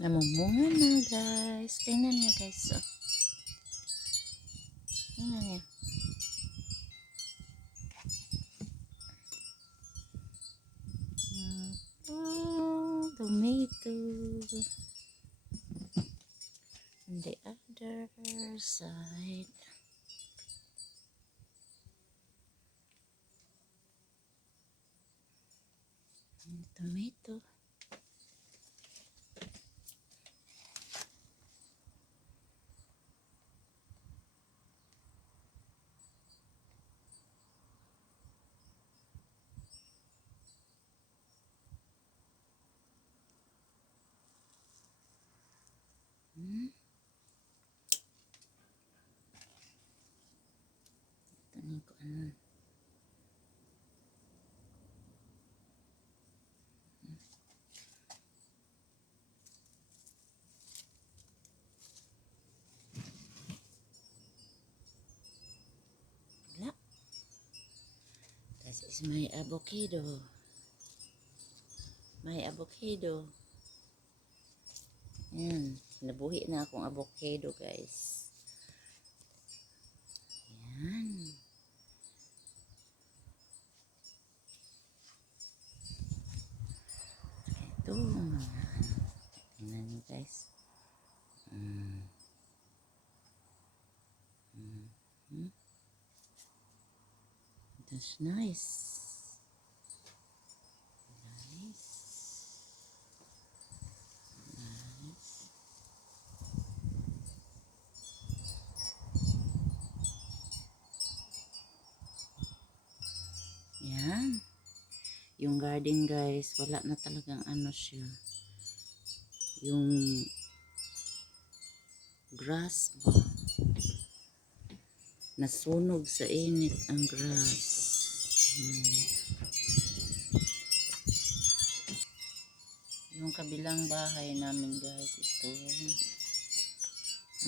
Namumunga na guys. Tingnan niyo guys. Oh. Tingnan niyo. Oh, tomato. On the other side. Tomato. Tingnan ko ano. Wala. This is my avocado. My avocado. Yan. Nabuhi na akong avocado guys. Yan. Ito mga ano. Tingnan nyo guys. That's nice. Yan. Yung garden guys, wala na talagang ano siya. Yung grass ba? Nasunog sa init ang grass. Yung kabilang bahay namin guys, ito.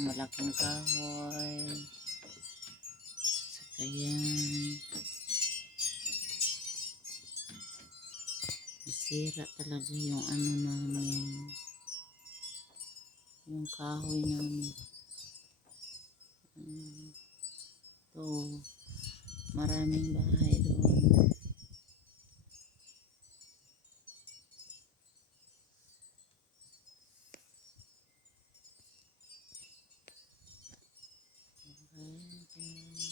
Malaking kahoy. Saka yan. Nasira talaga yung ano namin. Yung kahoy namin. Ito. Maraming bahay doon. Okay.